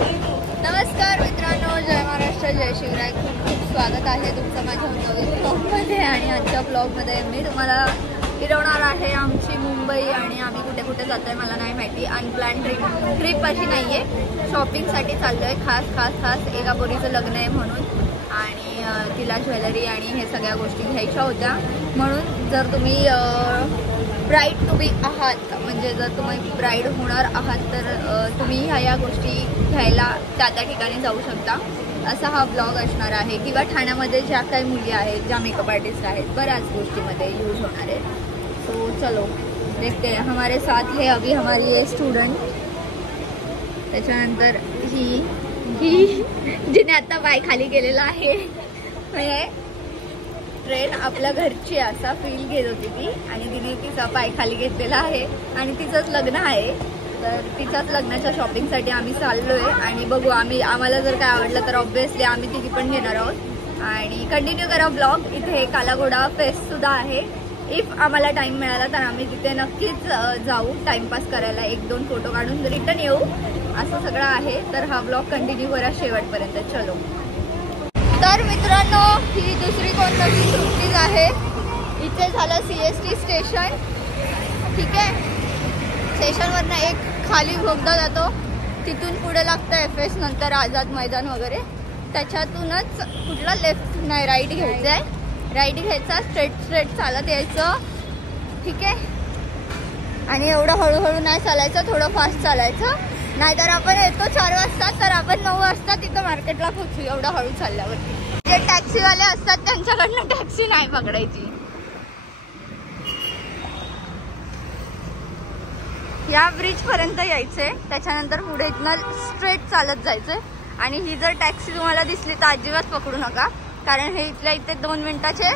नमस्कार मित्रांनो, जय महाराष्ट्र, जय शिवराय. खूप खूप स्वागत आहे तुमचं माझ्या नवीन ब्लॉगमध्ये. आणि आजच्या ब्लॉगमध्ये मी तुम्हाला फिरवणार आहे आमची मुंबई. आणि आम्ही कुठे कुठे जातो आहे मला नाही माहिती. अनप्लॅन ट्रिप अशी नाही आहे, शॉपिंगसाठी चाललो आहे. खास एका पोरीचं लग्न आहे म्हणून. आणि तिला ज्वेलरी आणि हे सगळ्या गोष्टी घ्यायच्या होत्या. म्हणून जर तुम्ही ब्राईड टू बी आहात, म्हणजे जर तुम्ही ब्राईड होणार आहात तर तुम्ही ह्या गोष्टी घ्यायला त्या ठिकाणी जाऊ शकता. असा हा ब्लॉग असणार आहे. किंवा ठाण्यामध्ये ज्या काही मुली आहेत, ज्या मेकअप आर्टिस्ट आहेत, बऱ्याच गोष्टीमध्ये यूज होणार आहे. तो चलो देखते हैं. हमारे साथ है अभी हमारी ये स्टूडेंट. त्याच्यानंतर ही जिने आता पाय खाली केलेला आहे. म्हणजे ट्रेन आपल्या घरची असा फील घेत होती ती. आणि तिने तिचा पाय खाली घेतलेला आहे. आणि तिचंच लग्न आहे, तर तिच्याच लग्नाच्या शॉपिंगसाठी आम्ही चाललो आहे. आणि बघू आम्हाला जर काय आवडलं तर ऑब्व्हियसली आम्ही तिघी पण घेणार आहोत. आणि कंटिन्यू करा ब्लॉग. इथे कालाघोडा फेस्टसुद्धा आहे. इफ आम्हाला टाईम मिळाला तर आम्ही तिथे नक्कीच जाऊ टाईमपास करायला, 1-2 फोटो काढून रिटर्न येऊ. असं सगळं आहे. तर हा ब्लॉग कंटिन्यू करा शेवटपर्यंत. चलो. तर मित्रांनो, ही दुसरी कोणती सुट्टीच आहे. इथे झालं CST स्टेशन. ठीक आहे. स्टेशनवरनं एक खाली बोगदा जातो, तिथून पुढे लागतं FS, नंतर आझाद मैदान वगैरे. त्याच्यातूनच कुठला लेफ्ट नाही राईट घ्यायचा आहे. राईट घ्यायचा, स्ट्रेट चालत यायचं. ठीक आहे. आणि एवढं हळूहळू नाही चालायचं, थोडं फास्ट चालायचं. नाहीतर आपण येतो 4 वाजता तर आपण 9 वाजता तिथं मार्केटला पोहोचू एवढं हळू चालल्यावरती. जे टॅक्सीवाले असतात त्यांच्याकडनं टॅक्सी नाही पकडायची. या ब्रिज पर्यंत यायचंय, त्याच्यानंतर पुढे इथनं स्ट्रेट चालत जायचंय. आणि ही जर टॅक्सी तुम्हाला दिसली तर अजिबात पकडू नका, कारण हे इथल्या इथे 2 मिनिटाचे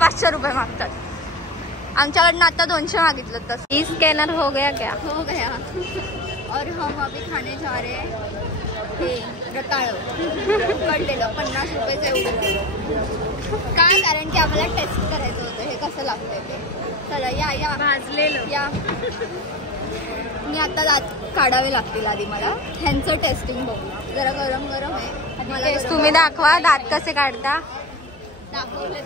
500 रुपये मागतात. आमच्याकडनं आता 200 मागितलं. तर ई स्कॅनर हो गया क्या? हो गया. और हम अभी खाने जा रहे हैं हे रताळ उकडलेलं 50 रुपयाचं एवढं. काय? कारण की आम्हाला टेस्ट करायचं होतं हे कसं लागतंय ते. चला या भाजलेलं या. मी आता दात काढावे लागतील आधी मला. ह्यांचं टेस्टिंग बघू. जरा गरम आहे मला. तुम्ही दाखवा दात कसे काढता. दाखवले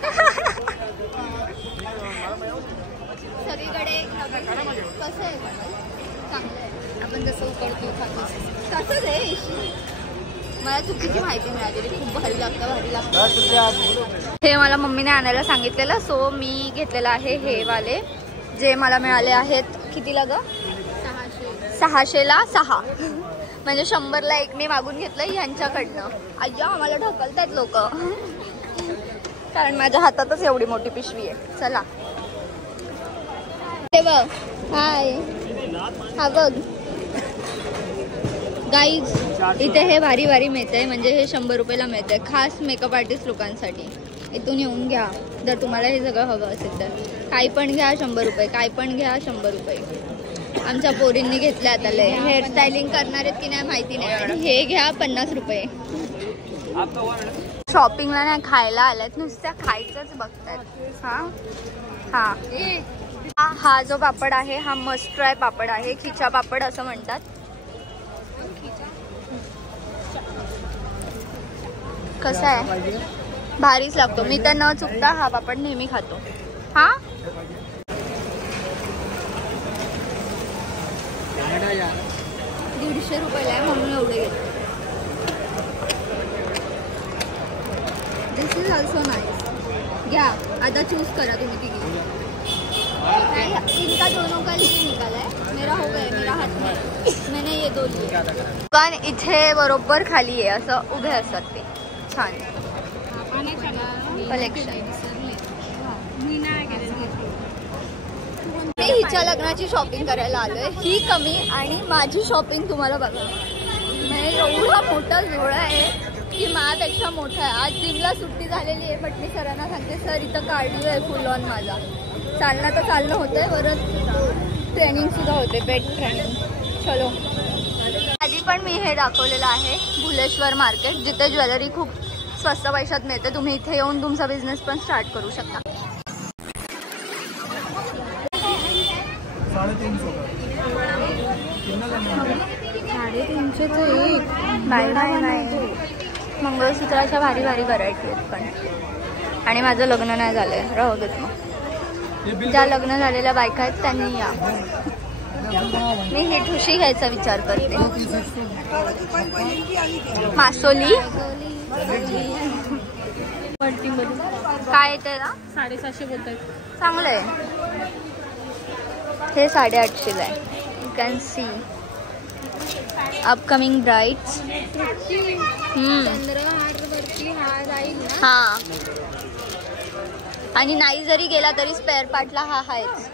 सगळीकडे कसं आहे चांगलं आहे. आपण जसं उकडतो खातो तसंच आहे. मला चुकीची माहिती मिळालेली. खूप भारी लागतं. हे मला मम्मीने आणायला सांगितलेलं. सो मी घेतलेलं आहे हे वाले, जे मला मिळाले आहेत. कितीला ग? 600ला 6. म्हणजे 100ला 1 मी मागून घेतलं ह्यांच्याकडनं. अय्या आम्हाला ढकलतात लोक, कारण माझ्या हातातच एवढी मोठी पिशवी आहे. चला हे बघ. हाय. हा बघ गाईज, इथे हे भारी मिळतंय. म्हणजे हे 100 रुपयाला मिळतंय, खास मेकअप आर्टिस्ट लोकांसाठी. इथून येऊन घ्या जर तुम्हाला हे सगळं हवं असेल तर. काही पण घ्या 100 रुपये, काही पण घ्या 100 रुपये. आमच्या पोरींनी घेतल्या आता. हेअर स्टायलिंग करणार आहेत की नाही माहिती नाही. आणि हे घ्या 50 रुपये. शॉपिंगला नाही, खायला आल्यात. नुसत्या खायचंच बघतात. हा जो पापड आहे हा मस्ट ट्राय पापड आहे. खिचा पापड असं म्हणतात. कसा आहे? भारीच लागतो. मी तर न चुकता हा पापड नेहमी खातो. 150 रुपयाला आहे म्हणून एवढे घेतो. दिस इज ऑल्सो नाइस. घ्या आता चूज करा तुम्ही तिघी. इनका दोनों का लिए निकाला है. मेरा हो गया, मेरा हाथ में. मैंने ये 2 लिए. दुकान इथे बरोबर खाली आहे. असं उभे असतात ते. छान कलेक्शन. मी हिच्या लग्नाची शॉपिंग करायला आलोय. ही कमी आणि माझी शॉपिंग तुम्हाला बघा. म्हणजे एवढा मोठा जोडा आहे की माझ्यापेक्षा मोठा आहे. आज जिमला सुट्टी झालेली आहे, बट मी सरांना सांगते सर इथं कार्डिओ आहे फुल ऑन माझा. चालणं तर चालणं होतंय, परत ट्रेनिंग सुद्धा होते, पेट ट्रेनिंग. चलो. आधी पण मी हे दाखवलेलं आहे भुलेश्वर मार्केट, जिथे ज्वेलरी खूप स्वस्त पैशात मिळते. तुम्ही इथे येऊन तुमचा बिझनेस पण स्टार्ट करू शकता. 350 350 तो एक नाही मंगळसूत्राच्या भारी भारी व्हरायटी आहेत पण. आणि माझं लग्न नाही झालंय, राहू देत मग. ज्या लग्न झालेल्या बायका आहेत त्यांनी या. मी ही ठुशी घ्यायचा विचार करते. मासोली काय येते ना 750 बोलतात. चांगलं आहे. हे 850 ला आहे. You can see upcoming brides. हा, आणि नाही जरी गेला तरी स्पेअर पार्टला हा आहेच.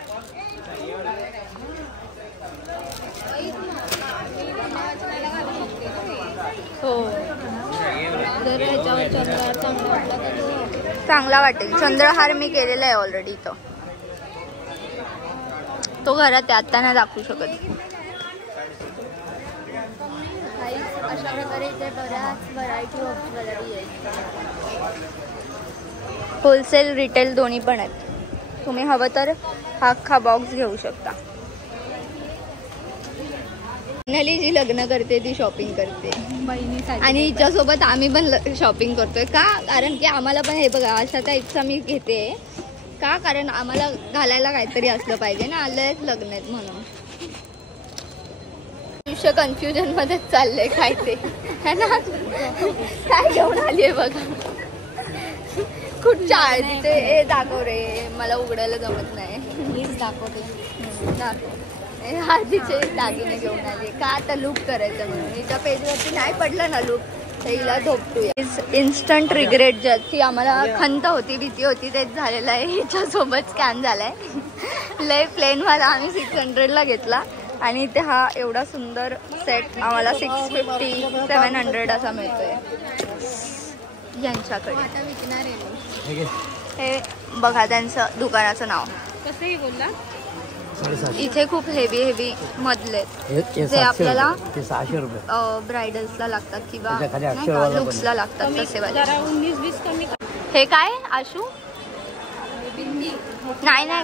हो, जर ह्याच्यावर चंद्रहार चांगला वाटला तर चांगला वाटेल. चंद्रहार मी केलेला आहे ऑलरेडी. तो घरात आता नाही दाखवू शकत. अशा प्रकारे इथे बऱ्याच व्हरायटी ऑफ ज्वेलरी आहे. होलसेल रिटेल दोन्ही पण आहेत. तुम्ही हवं तर हा अख्खा बॉक्स घेऊ शकता. फायनली जी लग्न करते ती शॉपिंग करते बहिणीसाठी. आणि हिच्यासोबत आम्ही पण शॉपिंग करतोय. का? कारण की आम्हाला पण हे बघा अशा टाईपचा मी घेते. का? कारण आम्हाला घालायला काहीतरी असलं पाहिजे ना. आलंयच लग्न आहेत म्हणून. आयुष्य कन्फ्युजन मध्येच चाललंय काय ते है ना. काय घेऊन आलीये बघा. कुठच्या आहे तिथे. हे दाखव रे, मला उघडायला जमत नाही. मीच दाखवते. हळदीचे दागिने घेऊन आले. का? आता लुक करायचं म्हणून. हिच्या पेजवरती नाही पडलं ना लुक तर हिला झोपतोय. इन्स्टंट रिग्रेट ज्याची आम्हाला खंत होती, भीती होती, तेच झालेलं आहे. हिच्यासोबत स्कॅन झालाय. लय प्लेनवाला आम्ही 600 ला घेतला आणि इथे हा एवढा सुंदर सेट आम्हाला 650 700 असा मिळतोय यांच्याकडे. हे बघा त्यांचं दुकानाचं नाव. कसंही बोलला. इथे खूप हेवी मधले जे आपल्याला 600 रुपये ब्रायडल्सला लागतात किंवा लुक्सला लागतात तसे वाले. 19-20 कमी. हे काय आशू? नाही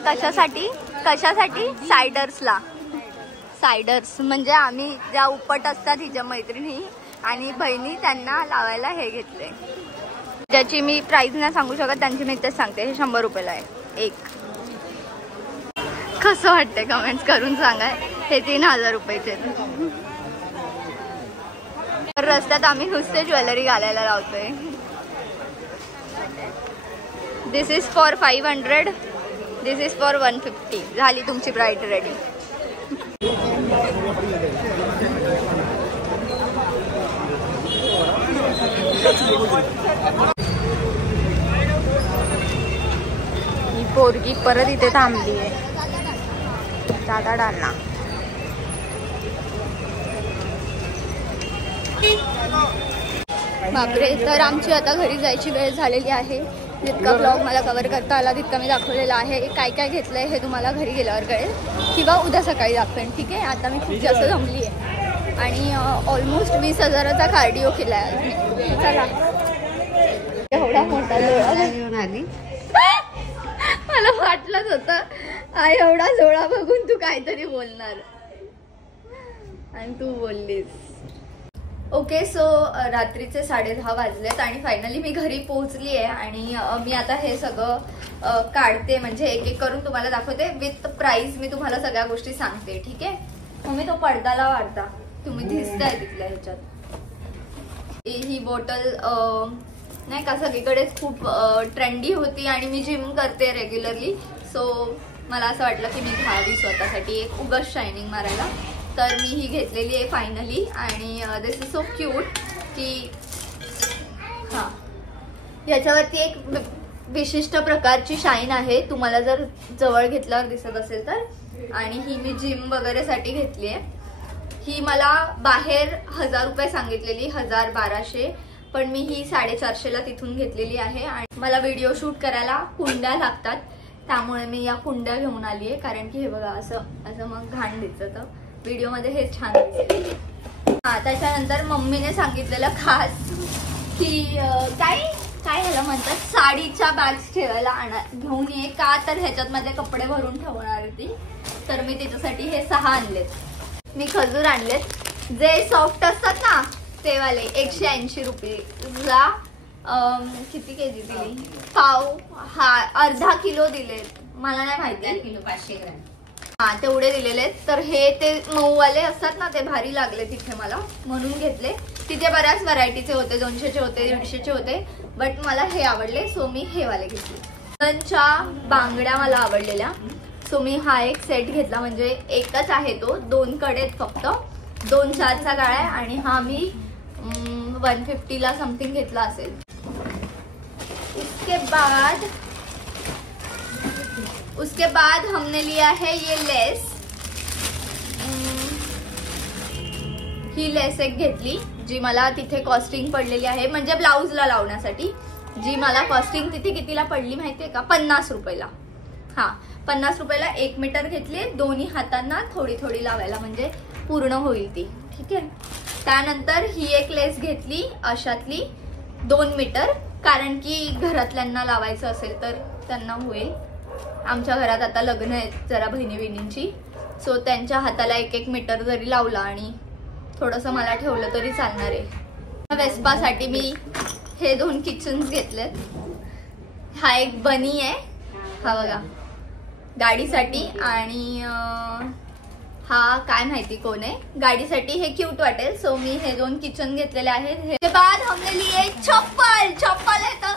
कशासाठी सायडर्सला. सायडर्स म्हणजे आम्ही ज्या उपट असतात हिच्या मैत्रिणी आणि बहिणी त्यांना लावायला हे घेतले. ज्याची मी प्राइस नाही सांगू शकत, त्यांची मी तेच सांगते. हे 100 रुपयाला आहे एक. कसं वाटतंय कमेंट्स करून सांगा. हे 3000 रुपयाचे. रस्त्यात आम्ही नुसते ज्वेलरी घालायला लावतोय. This is for 500, this is for 150. झाली तुमची ब्राईड रेडी. ही पोरगी परत इथे थांबली आहे. दादा डालना. बापरे. तर आमची आता घरी जायची वेळ झालेली आहे. जितका ब्लॉग मला कव्हर करता आला तितका मी दाखवलेला आहे. काय काय घेतलंय हे तुम्हाला घरी गेल्यावर कळेल किंवा उद्या सकाळी दाखवेन. ठीक आहे. आता मी खूप जास्त जमली आहे आणि ऑलमोस्ट 20,000चा कार्डिओ केलाय आज मी. चला. एवढा मोठा डोळा घेऊन आली. मला वाटलंच होतं एवढा डोळा बघून तू काहीतरी बोलणार आणि तू बोललीस. ओके. सो रात्रीचे 10:30 वाजलेत आणि फायनली मी घरी पोहोचली आहे आणि मी आता हे सगळं काढते. म्हणजे एक एक करून तुम्हाला दाखवते. विथ प्राइस मी तुम्हाला सगळ्या गोष्टी सांगते. ठीक आहे. मग मी तो पडदाला वाढता. तुम्ही दिसताय तिथल्या ह्याच्यात. ही बॉटल नाही का सगळीकडेच खूप ट्रेंडी होती आणि मी जिम करते रेग्युलरली. सो मला असं वाटलं की मी घ्यावी स्वतःसाठी एक उगाच शायनिंग मारायला. तर मी ही घेतलेली आहे फायनली. आणि दिस इज सो क्यूट की हां याच्यावरती एक विशिष्ट प्रकारची शाईन आहे. तुम्हाला जर जवळ घेतल्यावर दिसत असेल तर. आणि ही मी जिम वगैरे साठी घेतली आहे. ही मला बाहेर 1000 रुपये सांगितलेली, 1000-1200, पण मी ही 450ला तिथून घेतलेली आहे. आणि मला व्हिडिओ शूट करायला कुंड्या लागतात त्यामुळे मी या कुंड्या घेऊन आली आहे. कारण की हे बघा असं मग घाण दिसतं तर व्हिडिओमध्ये हे छान दिसेल. हा त्याच्यानंतर मम्मीने सांगितलेलं खास की काय ह्याला म्हणतात साडीच्या बॅग्स ठेवायला घेऊन ये. का तर ह्याच्यात माझे कपडे भरून ठेवणार ती. तर मी त्याच्यासाठी हे 6 आणलेत. मी खजूर आणलेत जे सॉफ्ट असतात ना ते वाले 180 रुपीजला किती केजी दिली? पाव हा अर्धा किलो दिले, मला नाही माहिती, किलो 500 ग्रॅम. हा तेवढे दिलेले आहेत. तर हे ते मऊवाले असतात ना, ते भारी लागले तिथे मला, म्हणून घेतले. तिथे बऱ्याच व्हरायटीचे होते, 200चे होते, 150चे होते, बट मला हे आवडले, सो मी हे वाले घेतले. त्यांच्या बांगड्या मला आवडलेल्या, सो मी हा एक सेट घेतला. म्हणजे एकच आहे तो, 2 कडे फक्त, 2 4चा गाळा आहे. आणि हा मी 150ला समथिंग घेतला असेल. उसके बाद हमने लिया है ये लेस. ही लेस एक घेतली, जी मला तिथे कॉस्टिंग पडलेली आहे, म्हणजे ब्लाउजला लावण्यासाठी. जी मला कॉस्टिंग तिथे कितीला पडली माहितीये का? 50 रुपयाला. हा 50 रुपयाला 1 मीटर घेतली, दोन्ही हातांना थोडी थोडी लावायला, म्हणजे पूर्ण होईल ती. ठीक आहे. त्यानंतर ही एक लेस घेतली अशातली 2 मीटर, कारण की घरातल्यांना लावायचं असेल तर त्यांना होईल. आमच्या घरात आता लग्न आहेत जरा बहिणी बहिणींची, सो त्यांच्या हाताला 1 मीटर जरी लावला आणि थोडंसं मला ठेवलं तरी चालणार आहे. वेस्पासाठी मी हे 2 किचन्स घेतलेत. हा एक बनी आहे, हा बघा, गाडीसाठी. आणि हा काय माहिती कोण आहे, गाडीसाठी हे क्यूट वाटेल, सो मी हे 2 किचन घेतलेले आहेत. के बाद हमने लिए चप्पल. चप्पल है तो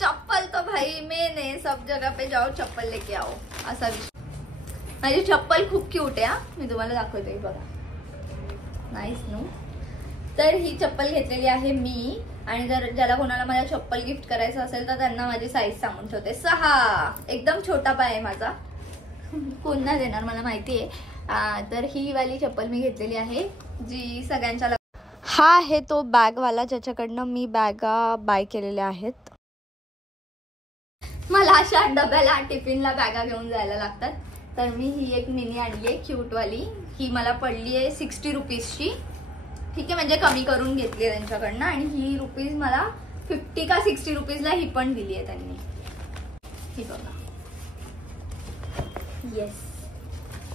चप्पल तो भाई मेन है, सब जगह पे जाओ चप्पल लेके आओ, असा विषय. माझी चप्पल खूप क्यूट आहे, मी तुम्हाला दाखवते, बघा, नाईस नो. तर ही चप्पल घेतलेली आहे मी. आणि जर ज्याला कोणाला माझ्या चप्पल गिफ्ट करायचं असेल तर त्यांना माझी साईज सांगून ठेवते. 6, एकदम छोटा पाय आहे माझा, कोण नाही देणार मला माहिती आहे. तर ही वाली चप्पल मी घेतलेली आहे, जी सगळ्यांच्या. हा आहे तो बॅगवाला ज्याच्याकडनं मी बॅगा बाय केलेल्या आहेत. मला अशा डब्याला टिफिनला बॅगा घेऊन जायला लागतात, तर मी ही एक मिनी आणली आहे क्यूट वाली. ही मला पडली आहे 60 रुपीजची. ठीक आहे, म्हणजे कमी करून घेतली आहे त्यांच्याकडनं. आणि ही रुपीज मला 50 का 60 रुपीजला ही पण दिली आहे त्यांनी. ही बघा, येस,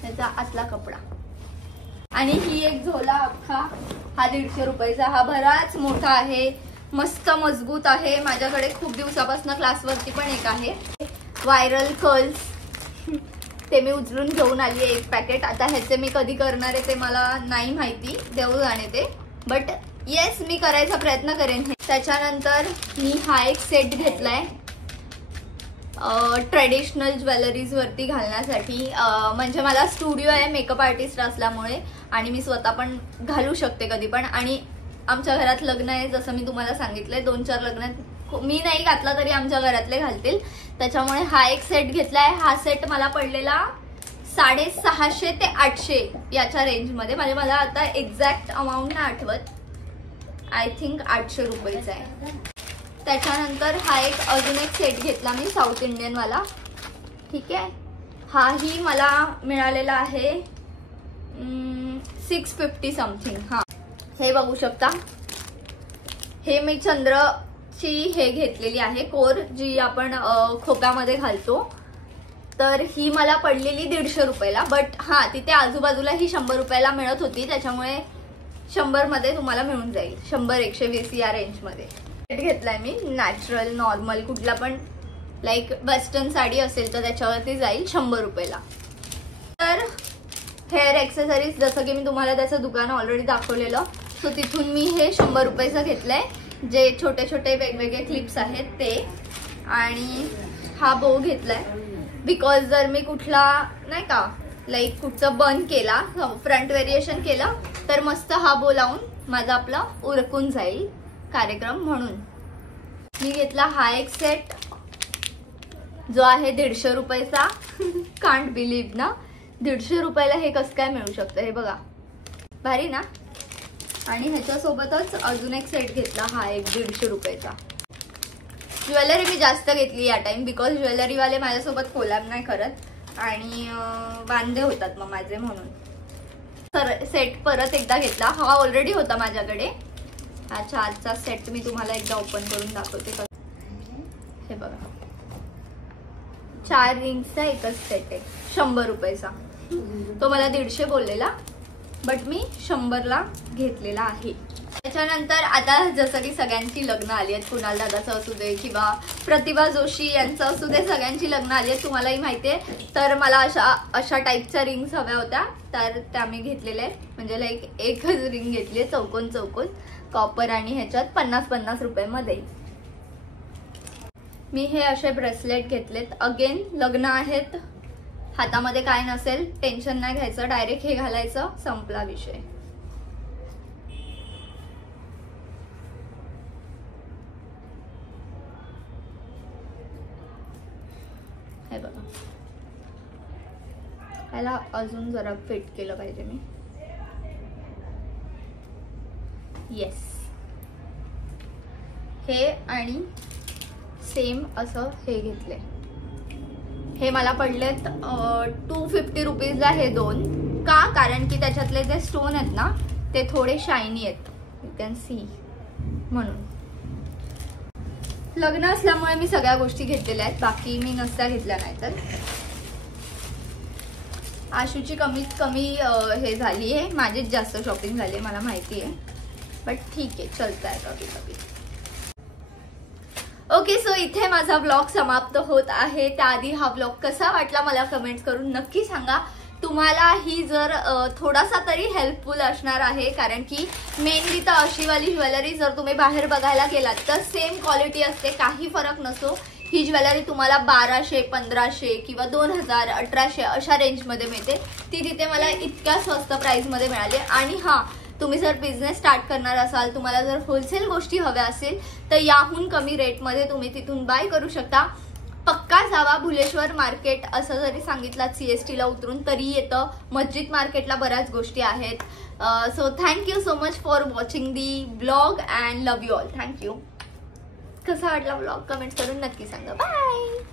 त्याचा आतला कपडा. आणि ही एक झोला अख्खा, हा 150 रुपयाचा. हा बराच मोठा आहे, मस्त मजबूत आहे. माझ्याकडे खूप दिवसापासून क्लासवरती पण एक आहे, व्हायरल कर्ल्स, ते मी उचलून घेऊन आली आहे 1 पॅकेट. आता ह्याचे मी कधी करणार आहे ते मला नाही माहिती, देऊ जाणे ते, बट येस मी करायचा प्रयत्न करेन. त्याच्यानंतर मी हा एक सेट घेतलाय ट्रेडिशनल ज्वेलरीज वरती घालण्यासाठी. म्हणजे मला स्टुडिओ आहे मेकअप आर्टिस्ट असल्यामुळे, आणि मी स्वतः पण घालू शकते कधी पण. आणि आमच्या घरात लग्न आहे, जसं मी तुम्हाला सांगितलंय, 2-4 लग्नात मी नाही घातला तरी आमच्या घरातले घालतील. त्याच्यामुळे हा एक सेट घेतलाय. हा सेट मला पडलेला 650 ते 800 याच्या रेंजमध्ये. म्हणजे मला आता एक्झॅक्ट अमाऊंट नाही आठवत, आय थिंक 800 रुपयाचा आहे. त्याच्यानंतर हा एक अजून एक सेट घेतला मी साऊथ इंडियन वाला. ठीक आहे, हाही मला मिळालेला आहे 650 समथिंग. हा हे बघू शकता, हे मी चंद्रची हे घेतलेली आहे कोर, जी आपण खोप्यामध्ये घालतो. तर ही मला पडलेली 150 रुपयाला, बट हा तिथे आजूबाजूला ही 100 रुपयाला मिळत होती, त्याच्यामुळे 100 मध्ये तुम्हाला मिळून जाईल, 100-120 या रेंजमध्ये. घेतलाय मी नॅचरल नॉर्मल, कुठला पण लाईक वेस्टर्न साडी असेल तर त्याच्यावरती जाईल 100 रुपयाला. तर हेअर एक्सेसरीज, जसं की मी तुम्हाला त्याचं दुकान ऑलरेडी दाखवलेलं, सो तिथून मी हे 100 रुपयाचं घेतलंय, जे छोटे छोटे वेगवेगळे क्लिप्स आहेत ते. आणि हा बो घेतलाय बिकॉज जर मी कुठला नाही का लाईक कुठचं बन केला, फ्रंट व्हेरिएशन केलं, तर मस्त हा बो लावून माझा आपला उरकून जाईल कार्यक्रम, म्हणून मी घेतला हा एक सेट, जो आहे 150 रुपयाचा. कांट बिलीव्ह ना, 150 रुपयाला हे कसं काय मिळू शकतं, हे बघा, भारी ना. आणि ह्याच्यासोबतच अजून एक सेट घेतला, हा एक 150 रुपयाचा. ज्वेलरी मी जास्त घेतली या टाइम, बिकॉज ज्वेलरीवाले माझ्यासोबत कोलॅब नाही करत आणि वांदे होतात मग माझे, म्हणून. तर सेट परत एकदा घेतला, हा ऑलरेडी होता माझ्याकडे. अच्छा, आजचा सेट मी तुम्हाला एकदा ओपन करून दाखवते. हे बघा, 4 रिंग्सचा एकच सेट आहे, 100 रुपयाचा. तो मला 150 बोललेला, बट मी 100ला घेतलेला आहे. त्याच्यानंतर आता जसं की सगळ्यांची लग्न आली आहेत, कुणाल दादाचं असू दे किंवा प्रतिभा जोशी यांचं असू दे, सगळ्यांची लग्न आली आहेत तुम्हालाही माहिती आहे. तर मला अशा टाईपच्या रिंग्स हव्या होत्या, तर त्या मी घेतलेल्या आहेत. म्हणजे लाईक एकच रिंग घेतली आहे चौकोन कॉपर आणि ह्याच्यात 50-50 रुपयामध्ये. मी हे असे ब्रेसलेट घेतलेत. अगेन लग्न आहेत, हातामध्ये काय नसेल टेन्शन नाही घ्यायचं, डायरेक्ट हे घालायचं, संपला विषय. हे बघा, याला अजून जरा फिट केलं पाहिजे मी. येस, हे आणि सेम असं हे घेतले. हे मला पडलेत 250 रुपीजला हे दोन. का? कारण की त्याच्यातले जे स्टोन आहेत ना ते थोडे शायनी आहेत, यू कॅन सी. म्हणून लग्न असल्यामुळे मी सगळ्या गोष्टी घेतलेल्या आहेत, बाकी मी नसत्या घेतल्या नाही. तर आशूची कमीत कमी हे झाली आहे, माझीच जास्त शॉपिंग झाली आहे मला माहिती आहे, बट ठीक आहे, चलत आहे कभी कभी. ओके, सो इथे माझा ब्लॉग समाप्त होत आहे. त्याआधी हा ब्लॉग कसा वाटला मला कमेंट्स करून नक्की सांगा. तुम्हाला ही जर थोडासा तरी हेल्पफुल असणार आहे, कारण की मेनली तर अशीवाली ज्वेलरी जर तुम्ही बाहेर बघायला गेलात तर सेम क्वालिटी असते, काही फरक नसतो. ही ज्वेलरी तुम्हाला 1200, 1500 किंवा 2000, 1800 अशा रेंजमध्ये मिळते. ती तिथे मला इतक्या स्वस्त प्राइसमध्ये मिळाली. आणि हां, तुम्ही जर बिझनेस स्टार्ट करणार असाल, तुम्हाला जर होलसेल गोष्टी हव्या असेल तर याहून कमी रेटमध्ये तुम्ही तिथून बाय करू शकता. पक्का जावा, भुलेश्वर मार्केट असं जरी सांगितलं CST ला उतरून तरी येतं. मस्जिद मार्केटला बऱ्याच गोष्टी आहेत. So thank you so much for watching the blog and love you all. Thank you. कसा वाटला ब्लॉग कमेंट्स करून नक्की सांगा. बाय.